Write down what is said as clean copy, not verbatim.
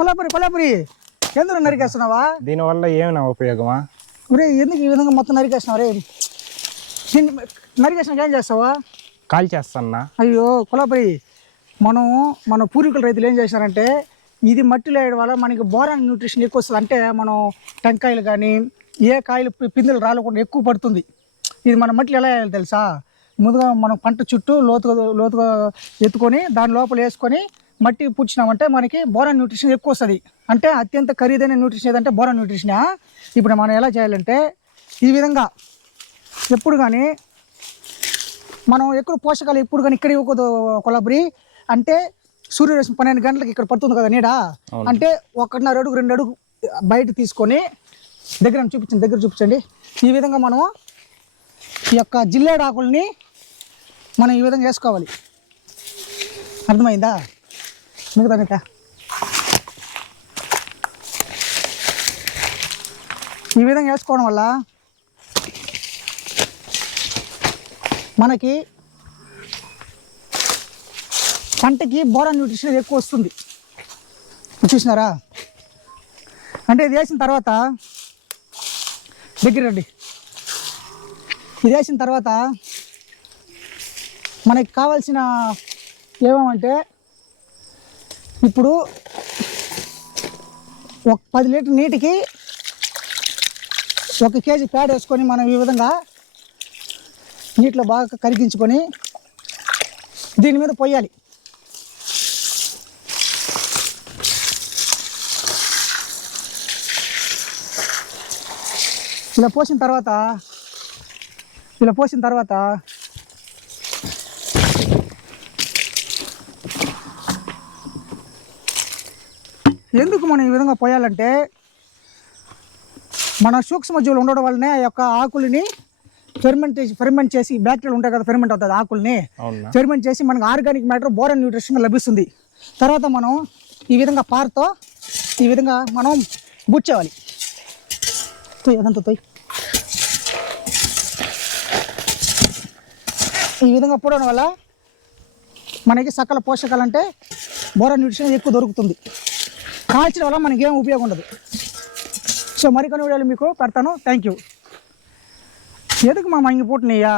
కొల్లాపురి ఎందుకు నరికేస్తున్నావా? దీనివల్ల ఏమైనా ఉపయోగమా? ఒరే ఎందుకు ఈ విధంగా మొత్తం నరికేస్తున్నావు? రే నరికేసినాక ఏం చేస్తావా? కాల్ చేస్తానా? అయ్యో కొల్లాపురి, మన పూర్వీకుల రైతులు ఏం చేశారంటే ఇది మట్టిలో వేయడం వల్ల మనకి బోరాన్ న్యూట్రిషన్ ఎక్కువ వస్తుంది. అంటే మనం టెంకాయలు కానీ ఏ కాయలు పిందెలు రాలకుండా ఎక్కువ పడుతుంది. ఇది మన మట్టిలో ఎలా వేయాలి తెలుసా? ముందుగా మనం పంట చుట్టూ లోతుగా ఎత్తుకొని దాని లోపల వేసుకొని మట్టి పుచ్చినామంటే మనకి బోరాన్ న్యూట్రిషన్ ఎక్కువ వస్తుంది. అంటే అత్యంత ఖరీదైన న్యూట్రిషన్ ఏదంటే బోరాన్ న్యూట్రిషనే. ఇప్పుడు మనం ఎలా చేయాలంటే ఈ విధంగా ఎప్పుడు కానీ మనం ఎక్కువ పోషకాలు ఎప్పుడు కానీ ఇక్కడ ఇవ్వకూడదు కొల్లాపురి. అంటే సూర్యరశ్మి 12 గంటలకు ఇక్కడ పడుతుంది కదా నీడ, అంటే 1.5 అడుగు 2 అడుగు బయట తీసుకొని దగ్గర చూపించండి. ఈ విధంగా మనం ఈ యొక్క జిల్లేడు ఆకుల్ని మనం ఈ విధంగా వేసుకోవాలి. అర్థమైందా? మిగతా ఈ విధంగా వేసుకోవడం వల్ల మనకి పంటకి బోరాన్ న్యూట్రిషన్ ఎక్కువ వస్తుంది. చూసినారా? అంటే ఇది వేసిన తర్వాత దగ్గర రండి. ఇది వేసిన తర్వాత మనకి కావాల్సిన ఏమంటే ఇప్పుడు ఒక 10 లీటర్ నీటికి 1 కేజీ ప్యాడ్ వేసుకొని మనం ఈ విధంగా నీటిలో బాగా కరిగించుకొని దీని మీద పోయాలి. ఇలా పోసిన తర్వాత ఎందుకు మనం ఈ విధంగా పోయాలంటే మన సూక్ష్మజీవులు ఉండడం వల్లనే ఆ యొక్క ఆకుల్ని ఫెర్మెంట్ చేసి బ్యాక్టీరియల్ ఉంటాయి కదా, ఫెర్మెంట్ అవుతుంది ఆకుల్ని ఫెర్మెంట్ చేసి మనకు ఆర్గానిక్ మ్యాటర్ బోరాన్ న్యూట్రిషన్ లభిస్తుంది. తర్వాత మనం ఈ విధంగా పారతో ఈ విధంగా మనం బుచ్చేవాలి. అదంతా ఈ విధంగా పోవడం వల్ల మనకి సకల పోషకాలు అంటే బోరాన్ న్యూట్రిషన్ ఎక్కువ దొరుకుతుంది. కాల్చడం వల్ల మనకి ఏం ఉపయోగం ఉండదు. సో మరికొన్ని వీడియోలు మీకు పెడతాను. Thank you. ఎదుగు మా మంగి పుట్టినయ్యా.